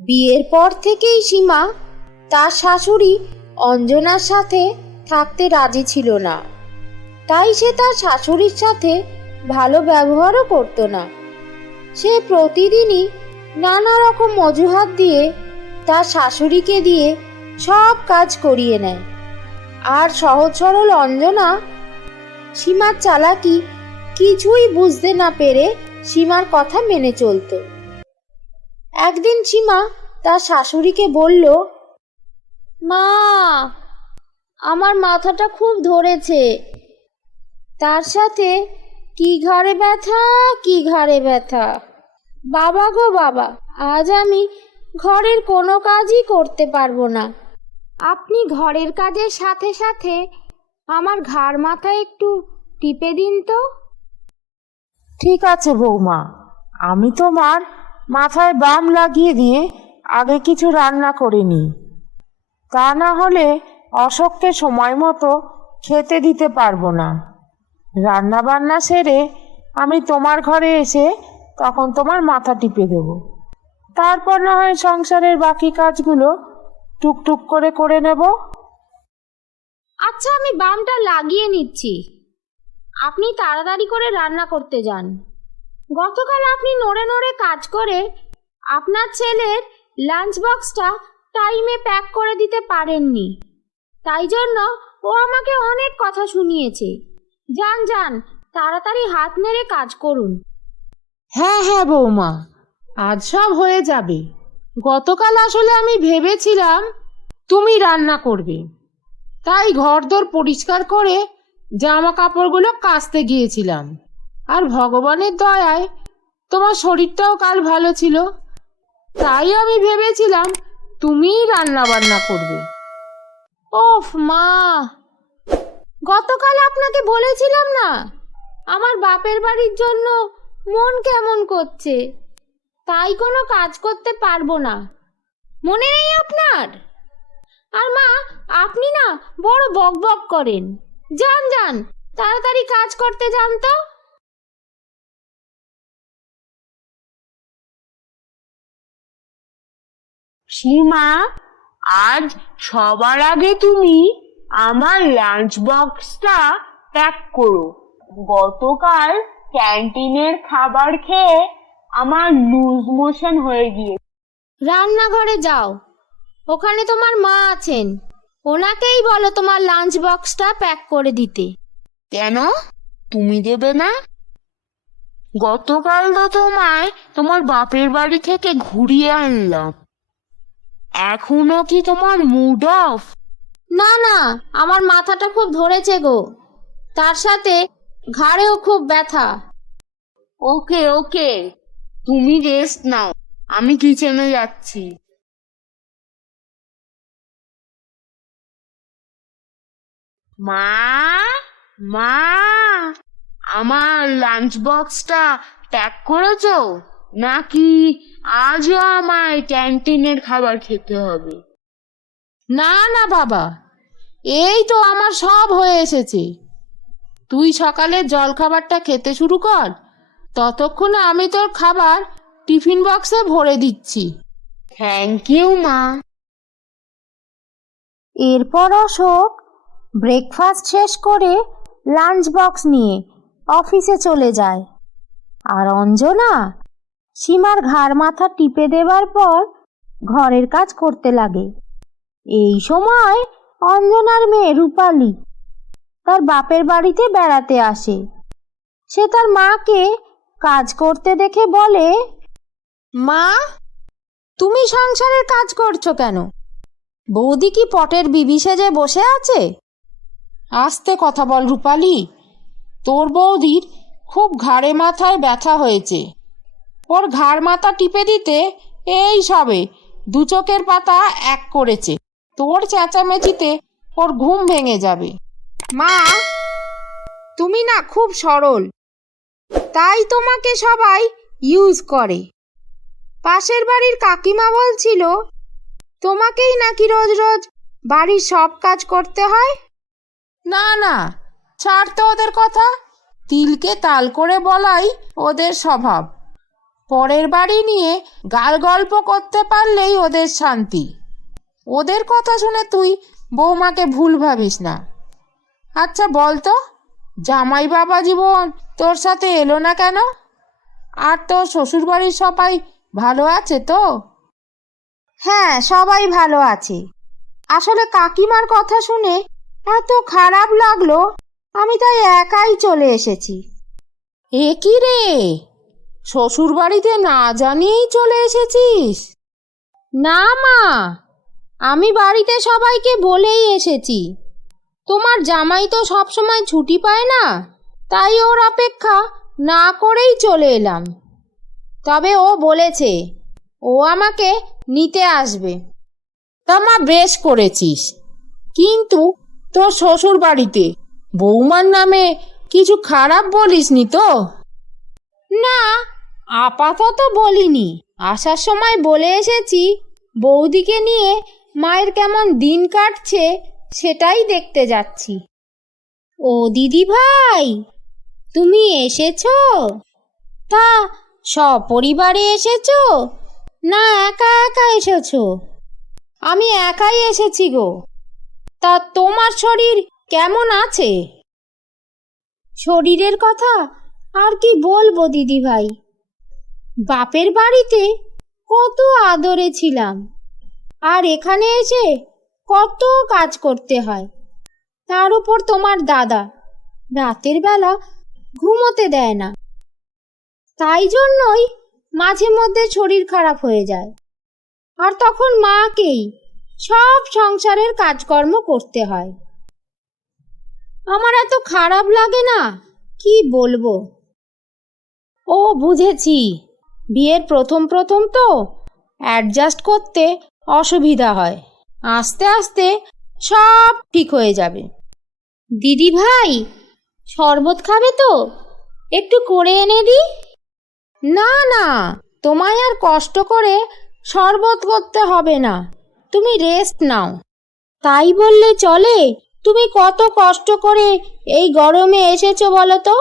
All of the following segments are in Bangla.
বিয়ের পর থেকেই সীমা তার শাশুড়ি অঞ্জনার সাথে থাকতে রাজি ছিল না। তাই সে তার শাশুড়ির সাথে ভালো ব্যবহারও করত না। সে প্রতিদিনই নানা রকম অজুহাত দিয়ে তার শাশুড়িকে দিয়ে সব কাজ করিয়ে নেয়। আর সহজ সরল অঞ্জনা সীমার চালাকি কিছুই বুঝতে না পেরে সীমার কথা মেনে চলত। একদিন সীমা তার শাশুড়িকে বলল, মা, আমার মাথাটা খুব ধরেছে। তার সাথে কি ঘাড়ে ব্যথা, কি ঘাড়ে ব্যথা। বাবা গো বাবা, আজ আমি ঘরের কোনো কাজই করতে পারবো না। আপনি ঘরের কাজের সাথে সাথে আমার ঘাড় মাথা একটু টিপে দিন তো। ঠিক আছে বৌমা, আমি তোমার মাথায় বাম লাগিয়ে দিয়ে আগে কিছু রান্না করে নিই। তা না হলে অশোককে সময় মতো খেতে দিতে পারবো না। রান্না বান্না সেরে আমি তোমার ঘরে এসে তখন তোমার মাথা টিপে দেব। তারপর না হয় সংসারের বাকি কাজগুলো টুকটুক করে করে নেব। আচ্ছা, আমি বামটা লাগিয়ে নিচ্ছি। আপনি তাড়াতাড়ি করে রান্না করতে যান। গতকাল আপনি নড়ে নড়ে কাজ করে আপনার ছেলের লাঞ্চ বক্সটা টাইমে প্যাক করে দিতে পারেননি। তাই জন্য ও আমাকে অনেক কথা শুনিয়েছে। যান যান, তাড়াতাড়ি হাত নেড়ে কাজ করুন। হ্যাঁ হ্যাঁ বৌমা, আজ সব হয়ে যাবে। গতকাল আসলে আমি ভেবেছিলাম তুমি রান্না করবে, তাই ঘরদোর পরিষ্কার করে জামা কাপড়গুলো কাচতে গিয়েছিলাম। আর ভগবানের দয়ায় তোমার শরীরটাও কাল ভালো ছিল, তাই আমি ভেবেছিলাম তুমিই রান্না বান্না করবে। ওফ মা, গতকাল আপনাকে বলেছিলাম না আমার বাপের বাড়ির জন্য মন কেমন করছে, তাই কোনো কাজ করতে পারবো না। মনে নেই আপনার? আর মা, আপনি না বড় বক বক করেন। যান যান, তাড়াতাড়ি কাজ করতে যান তো। সীমা, আজ সবার আগে তুমি আমার লাঞ্চ বক্সটা প্যাক করো। গতকাল ক্যান্টিনের খাবার খেয়ে আমার লুজ মোশন হয়ে গিয়েছে। রান্নাঘরে যাও, ওখানে তোমার মা আছেন। ওনাকেই বলো তোমার লাঞ্চ বক্সটা প্যাক করে দিতে। কেন, তুমি দেবে না? গতকাল তো তোমায় তোমার বাপের বাড়ি থেকে ঘুরিয়ে আনলাম। এখনো কি তোমার মুড অফ? না না, আমার মাথাটা খুব ধরেছে গো, তার সাথে ঘাড়েও খুব ব্যথা। ওকে ওকে, তুমি রেস্ট নাও, আমি কিচেনে যাচ্ছি। মা, মা, আমার লাঞ্চ বক্সটা প্যাক করেছো নাকি আজও আমায় ক্যান্টিনের খাবার খেতে হবে? না না বাবা, এই তো আমার সব হয়ে এসেছে। তুই সকালে জলখাবারটা খেতে শুরু কর, ততক্ষণে আমি তোর খাবার টিফিন বক্সে ভরে দিচ্ছি। থ্যাংক ইউ মা। এরপর অশোক ব্রেকফাস্ট শেষ করে লাঞ্চ বক্স নিয়ে অফিসে চলে যায়। আর অঞ্জনা সীমার ঘাড় মাথা টিপে দেবার পর ঘরের কাজ করতে লাগে। এই সময় অঞ্জনার মেয়ে রূপালী তার বাপের বাড়িতে বেড়াতে আসে। সে তার মাকে কাজ করতে দেখে বলে, মা, তুমি সংসারের কাজ করছো কেন? বৌদি কি পটের বিবি সেজে বসে আছে? আস্তে কথা বল রূপালী, তোর বৌদির খুব ঘাড়ে মাথায় ব্যথা হয়েছে। ওর ঘাড় মাথা টিপে দিতে এই সবে দু চোখের পাতা এক করেছে। তোর চেঁচামেচিতে ওর ঘুম ভেঙে যাবে। মা, তুমি না খুব সরল, তাই তোমাকে সবাই ইউজ করে। পাশের বাড়ির কাকিমা বলছিল তোমাকেই নাকি রোজ রোজ বাড়ির সব কাজ করতে হয়। না না, ছাড় তো ওদের কথা। তিলকে তাল করে বলাই ওদের স্বভাব। পরের বাড়ি নিয়ে গাল গল্প করতে পারলেই ওদের শান্তি। ওদের কথা শুনে তুই বৌমাকে ভুল ভাবিস না। আচ্ছা বল তো, জামাই বাবা জীবন তোর সাথে এলো না কেন? আর তোর শ্বশুরবাড়ির সবাই ভালো আছে তো? হ্যাঁ, সবাই ভালো আছে। আসলে কাকিমার কথা শুনে এত খারাপ লাগলো, আমি তাই একাই চলে এসেছি। এ কি রে, শ্বশুরবাড়িতে না জানিয়েই চলে এসেছিস? না মা, আমি বাড়িতে সবাইকে বলেই এসেছি। তোমার জামাই তো সবসময় ছুটি পায় না, তাই ওর অপেক্ষা না করেই চলে এলাম। তবে ও বলেছে ও আমাকে নিতে আসবে। তা মা, বেশ করেছিস। কিন্তু তোর শ্বশুর বাড়িতে বৌমার নামে কিছু খারাপ বলিসনি তো? না, আপাতত বলিনি। আসার সময় বলে এসেছি বৌদিকে নিয়ে মায়ের কেমন দিন কাটছে সেটাই দেখতে যাচ্ছি। ও দিদি ভাই, তুমি এসেছো? তা সপরিবারে এসেছো না একা একা এসেছো? আমি একাই এসেছি গো। তা তোমার শরীর কেমন আছে? শরীরের কথা আর কি বলবো দিদি ভাই, বাপের বাড়িতে কত আদরে ছিলাম, আর এখানে এসে কত কাজ করতে হয়। তার উপর তোমার দাদা রাতের বেলা ঘুমোতে দেয় না, তাই জন্যই মাঝে মধ্যে শরীর খারাপ হয়ে যায়। আর তখন মাকেই সব সংসারের কাজকর্ম করতে হয়। আমার এত খারাপ লাগে না, কি বলবো। ও বুঝেছি, বিয়ের প্রথম প্রথম তো অ্যাডজাস্ট করতে অসুবিধা হয়, আস্তে আস্তে সব ঠিক হয়ে যাবে। দিদি ভাই, শরবত খাবে তো? একটু করে এনে দিই? না না, তোমায় আর কষ্ট করে শরবত করতে হবে না, তুমি রেস্ট নাও। তাই বললে চলে? তুমি কত কষ্ট করে এই গরমে এসেছো বলো তো?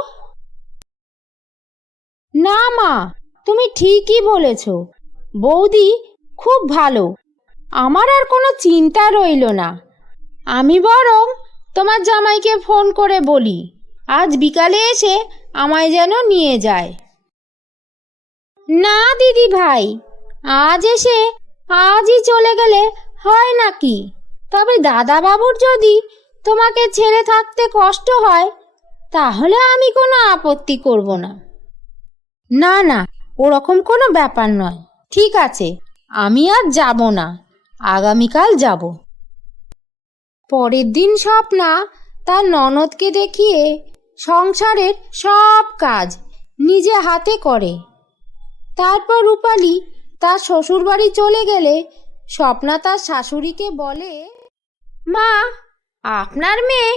না মা, তুমি ঠিকই বলেছ, বৌদি খুব ভালো, আমার আর কোনো চিন্তা রইল না। আমি বরং তোমার জামাইকে ফোন করে বলি আজ বিকালে এসে আমায় যেন নিয়ে যায়। না দিদি ভাই, আজ এসে আজই চলে গেলে হয় নাকি? তবে দাদা বাবুর যদি তোমাকে ছেড়ে থাকতে কষ্ট হয় তাহলে আমি কোনো আপত্তি করব না। না না, ওরকম কোনো ব্যাপার নয়। ঠিক আছে, আমি আর যাব না, আগামীকাল যাব। পরের দিন স্বপ্না তার ননদকে দেখিয়ে সংসারের সব কাজ নিজে হাতে করে। তারপর রূপালী তার শ্বশুরবাড়ি চলে গেলে স্বপ্না তার শাশুড়িকে বলে, মা, আপনার মেয়ে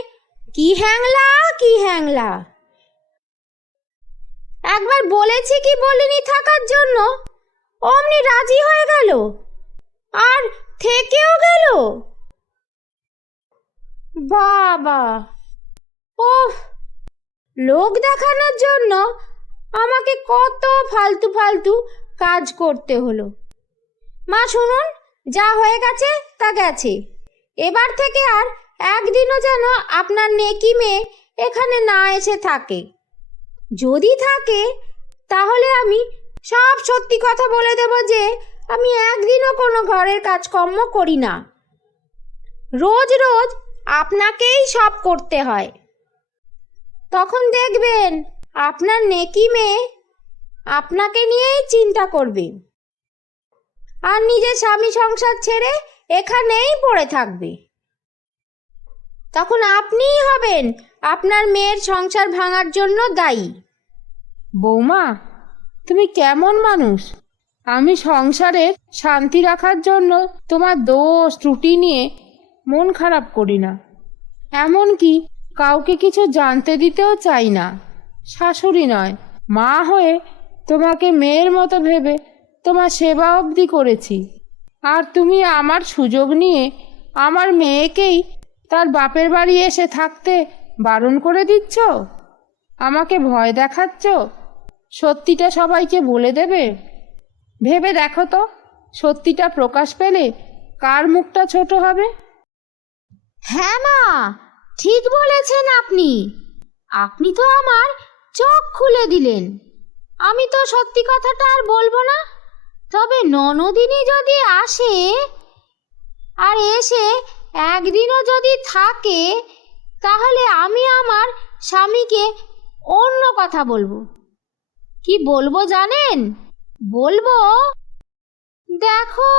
কি হ্যাংলা কি হ্যাংলা। একবার বলেছি কি বলিনি থাকার জন্য, অমনি রাজি হয়ে গেল আর থেকেও গেল। বাবা, ওহ, লোক দেখানোর জন্য আমাকে কত ফালতু ফালতু কাজ করতে হলো। মা শুনুন, যা হয়ে গেছে তা গেছে। এবার থেকে আর একদিনও যেন আপনার নেকি মেয়ে এখানে না এসে থাকে। যদি থাকে তাহলে আমি সব সত্যি কথা বলে দেব যে আমি একদিনও কোনো ঘরের কাজকর্ম করি না। রোজ রোজ আপনাকেই সব করতে হয়। তখন দেখবেন আপনার নেকি মেয়ে আপনাকে নিয়েই চিন্তা করবে আর নিজের স্বামী সংসার ছেড়ে এখানেই পড়ে থাকবে। তখন আপনিই হবেন আপনার মেয়ের সংসার ভাঙার জন্য দায়ী। বৌমা, তুমি কেমন মানুষ? আমি সংসারের শান্তি রাখার জন্য তোমার দোষ ত্রুটি নিয়ে মন খারাপ করি না, এমনকি কাউকে কিছু জানতে দিতেও চাই না। শাশুড়ি নয়, মা হয়ে তোমাকে মেয়ের মতো ভেবে তোমার সেবা অবধি করেছি, আর তুমি আমার সুযোগ নিয়ে আমার মেয়েকেই তার বাপের বাড়ি এসে থাকতে বারণ করে দিচ্ছ। আমাকে ভয় দেখাচ্ছ? সত্যিটা সবাইকে বলে দেবে? ভেবে দেখো তো, সত্যিটা প্রকাশ পেলে কার মুখটা ছোট হবে? হ্যাঁ মা, ঠিক বলেছেন আপনি। আপনি তো আমার চোখ খুলে দিলেন। আমি তো সত্যি কথাটা আর বলবো না। তবে ননদিনী যদি আসে, আর এসে একদিনও যদি থাকে, তাহলে আমি আমার স্বামীকে অন্য কথা বলবো। কি বলবো জানেন? বলবো, দেখো,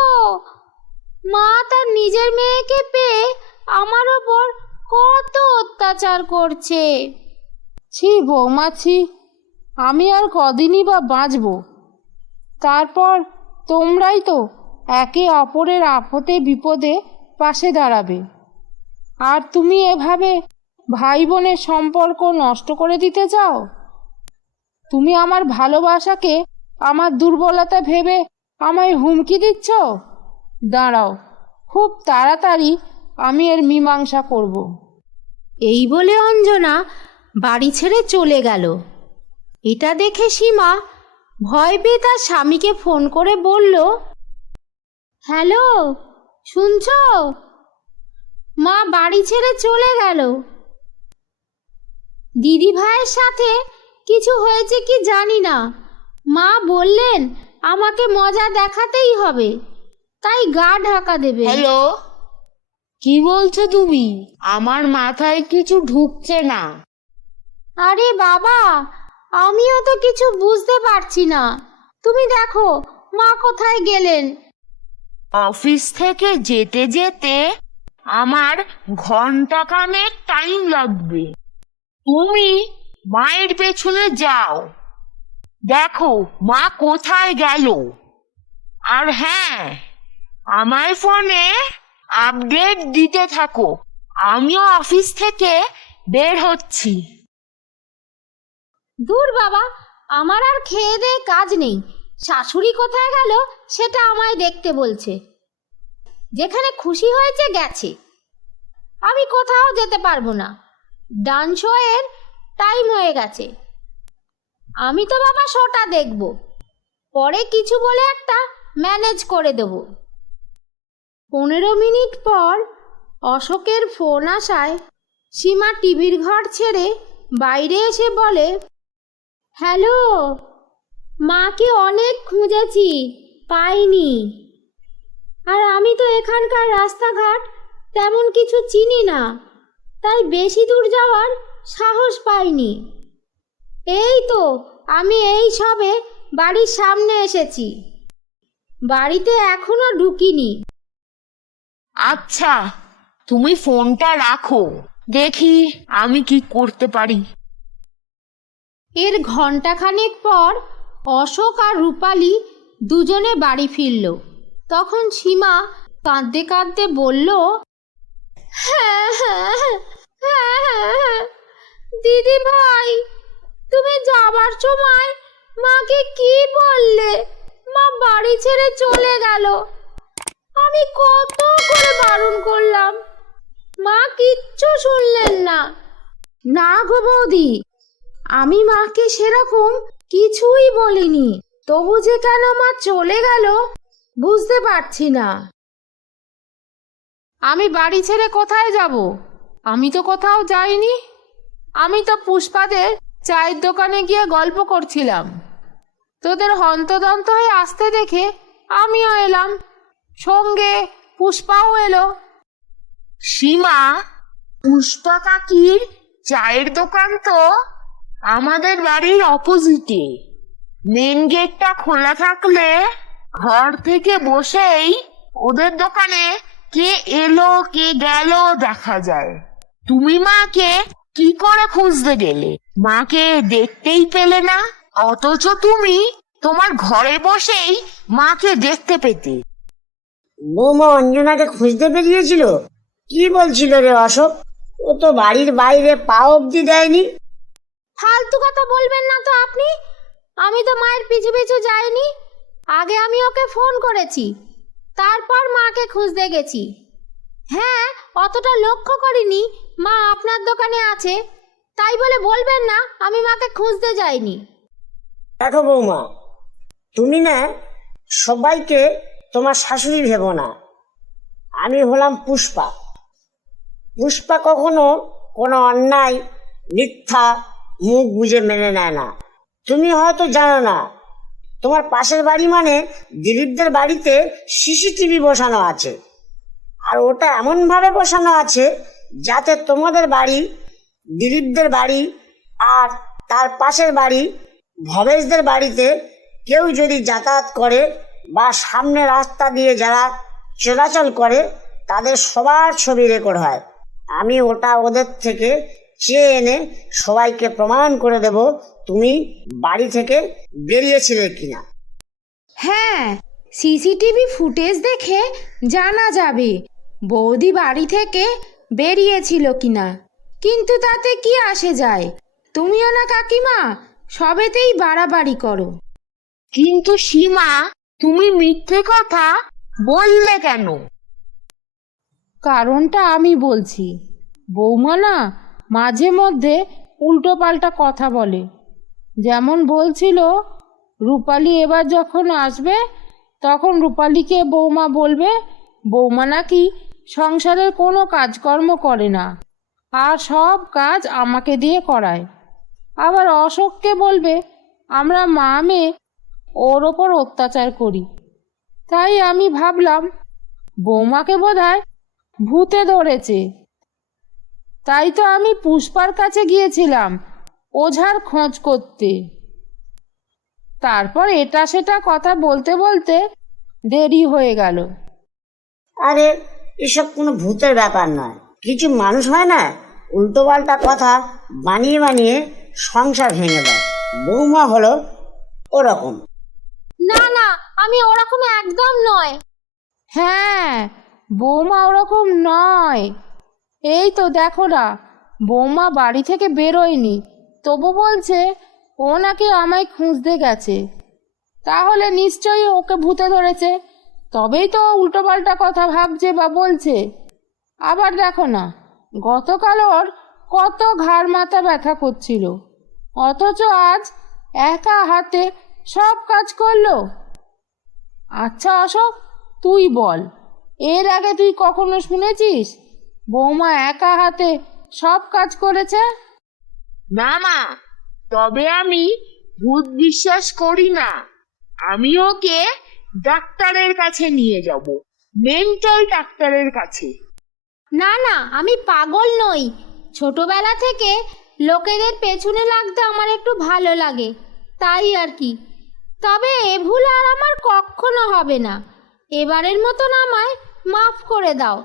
মা তার নিজের মেয়েকে পেয়ে আমার ওপর কত অত্যাচার করছে। ছি বৌমা, ছি। আমি আর কদিনই বা বাঁচব? তারপর তোমরাই তো একে অপরের আপদে বিপদে পাশে দাঁড়াবে। আর তুমি এভাবে ভাই বোনের সম্পর্ক নষ্ট করে দিতে চাও? তুমি আমার ভালোবাসাকে আমার দুর্বলতা ভেবে আমায় হুমকি দিচ্ছ? দাঁড়াও, খুব তাড়াতাড়ি আমি এর মীমাংসা করব। এই বলে অঞ্জনা বাড়ি ছেড়ে চলে গেল। এটা দেখে সীমা ভয় পেয়ে তার স্বামীকে ফোন করে বলল, হ্যালো, শুনছো? মা বাড়ি ছেড়ে চলে গেল। দিদি ভাইয়ের সাথে কিছু হয়েছে কি জানি না। মা বললেন আমাকে মজা দেখাতেই হবে, তাই গা ঢাকা দেবে। হ্যালো, কি বলছো তুমি? আমার মাথায় কিছু ঢুকছে না। আরে বাবা, আমিও তো কিছু বুঝতে পারছি না। তুমি দেখো মা কোথায় গেলেন। অফিস থেকে যেতে যেতে আমার ঘন্টাখানেক টাইম লাগবে। তুমি মায়ের পেছনে যাও, দেখো মা কোথায় গেল। আর হ্যাঁ, আমার ফোনে আপডেট দিতে থাকো। আমিও অফিস থেকে বের হচ্ছি। দূর বাবা, আমার আর খেয়ে দেয়ে কাজ নেই। শাশুড়ি কোথায় গেল সেটা আমায় দেখতে বলছে। যেখানে খুশি হয়েছে গেছে, আমি কোথাও যেতে পারবো না। ডান্স শোয়ের টাইম হয়ে গেছে। আমি তো বাবা শোটা দেখব, পরে কিছু বলে একটা ম্যানেজ করে দেব। 15 মিনিট পর অশোকের ফোন আসায় সীমা টিভির ঘর ছেড়ে বাইরে এসে বলে, হ্যালো, মাকে অনেক খুঁজেছি, পাইনি। আর আমি তো এখানকার রাস্তাঘাট তেমন কিছু চিনি না, তাই বেশি দূর যাওয়ার সাহস পাইনি। এই তো আমি এই সবে বাড়ির সামনে এসেছি, বাড়িতে এখনো ঢুকিনি। আচ্ছা, তুমি ফোনটা রাখো, দেখি আমি কি করতে পারি। এর ঘন্টাখানেক পর অশোক আর রূপালী দুজনে বাড়ি ফিরল। তখন সীমা কাঁদতে কাঁদতে বলল, দিদি ভাই, তুমি যাবার সময় মাকে কি বললে? মা বাড়ি ছেড়ে চলে গেল। আমি কত করে বারণ করলাম, মা কিচ্ছু শুনলেন না। না গো বৌদি, আমি মাকে সেরকম কিছুই বলিনি। তবু যে কেন মা চলে গেল বুঝতে পারছি না। আমি বাড়ি ছেড়ে কোথায় যাব? আমি তো কোথাও যাইনি। আমি তো পুষ্পাদের চায়ের দোকানে গিয়ে গল্প করছিলাম। তোদের হন্তদন্ত হয়ে আসতে দেখে আমিও এলাম, সঙ্গে পুষ্পাও এলো। সীমা, পুষ্পা কাকির চায়ের দোকান তো আমাদের বাড়ির অপোজিটে। মেন গেটটা খোলা থাকলে ঘর থেকে বসেই ওদের দোকানে কে এলো কে গেল দেখা যায়। তুমি মাকে কি করে খুঁজতে গেলে? মাকে দেখতেই পেলে না, অথচ তুমি তোমার ঘরে বসেই মাকে দেখতে পেতে। বৌমা অঞ্জনাকে খুঁজতে বেরিয়েছিল? কি বলছিল রে অশোক? ও তো বাড়ির বাইরে পা অব্দি দেয়নি। ফালতু কথা বলবেন না তো আপনি। আমি তো মায়ের পিছু পিছু যাইনি। আগে আমি ওকে ফোন করেছি, তারপর মাকে খুঁজতে গেছি। হ্যাঁ, অতটা লক্ষ্য করিনি মা আপনার দোকানে আছে। তাই বলে বলবেন না আমি মাকে খুঁজতে যাইনি। দেখো বৌমা, তুমি না সবাইকে তোমার শাশুড়ি ভেবো না। আমি হলাম পুষ্পা। পুষ্পা কখনো কোনো অন্যায় মিথ্যা মুখ বুজে মেনে নেয় না। তুমি হয়তো জানো না, তোমার পাশের বাড়ি মানে দিলীপদের বাড়িতে সিসিটিভি বসানো আছে। আর ওটা এমনভাবে বসানো আছে যাতে তোমাদের বাড়ি, দিলীপদের বাড়ি আর তার পাশের বাড়ি ভবেশদের বাড়িতে কেউ যদি যাতায়াত করে বা সামনে রাস্তা দিয়ে যারা চলাচল করে তাদের সবার ছবি রেকর্ড হয়। আমি ওটা ওদের থেকে চেয়ে এনে সবাইকে প্রমাণ করে দেব তুমি বাড়ি থেকে বেরিয়েছিলে কিনা। হ্যাঁ, সিসিটিভি ফুটেজ দেখে জানা যাবে বৌদি বাড়ি থেকে বেরিয়েছিল কিনা। কিন্তু তাতে কি আসে যায়? তুমিও না কাকিমা সবেতেই বাড়াবাড়ি করো। কিন্তু সীমা, তুমি মিথ্যে কথা বললে কেন? কারণটা আমি বলছি। বৌমা না মাঝে মধ্যে উল্টো পাল্টা কথা বলে। যেমন বলছিল রূপালী এবার যখন আসবে তখন রূপালীকে বৌমা বলবে বৌমা নাকি সংসারের কোনো কাজকর্ম করে না আর সব কাজ আমাকে দিয়ে করায়। আবার অশোককে বলবে আমরা মা মেয়ে ওর ওপর অত্যাচার করি। তাই আমি ভাবলাম বৌমাকে বোধহয় ভূতে ধরেছে। তাই তো আমি পুষ্পার কাছে গিয়েছিলাম ওঝার খোঁজ করতে। তারপর এটা সেটা কথা বলতে বলতে দেরি হয়ে গেল। আরে এসব কোনো ভূতের ব্যাপার নয়। কিছু মানুষ হয় না উল্টো পাল্টা কথা বানিয়ে বানিয়ে সংসার ভেঙে দেয়। বৌমা হলো ওরকম। না না, আমি ওরকম একদম নয়। হ্যাঁ, বৌমা ওরকম নয়। এই তো দেখো না, বৌমা বাড়ি থেকে বেরোয়নি, তবু বলছে ও নাকি আমায় খুঁজতে গেছে। তাহলে নিশ্চয়ই ওকে ভূতে ধরেছে, তবেই তো উল্টোপাল্টা কথা ভাবছে বা বলছে। আবার দেখো না, গতকাল ওর কত ঘাড় মাথা ব্যথা করছিল, অথচ আজ একা হাতে সব কাজ করলো। আচ্ছা অশোক, তুই বল, এর আগে তুই কখনো শুনেছিস বৌমা একা হাতে সব কাজ করেছে? না না, তবে আমি ভূত বিশ্বাস করি না। আমি ওকে ডাক্তারের কাছে নিয়ে যাব, মেন্টাল ডাক্তারের কাছে। না না, আমি পাগল নই। ছোটবেলা থেকে লোকেদের পেছনে লাগতে আমার একটু ভালো লাগে, তাই আর কি। তবে এ ভুল আর আমার কখনো হবে না। এবারের মতন আমায় মাফ করে দাও।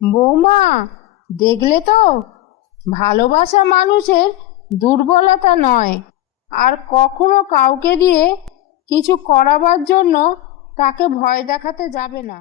বৌমা, দেখলে তো, ভালোবাসা মানুষের দুর্বলতা নয়। আর কখনো কাউকে দিয়ে কিছু করাবার জন্য তাকে ভয় দেখাতে যাবে না।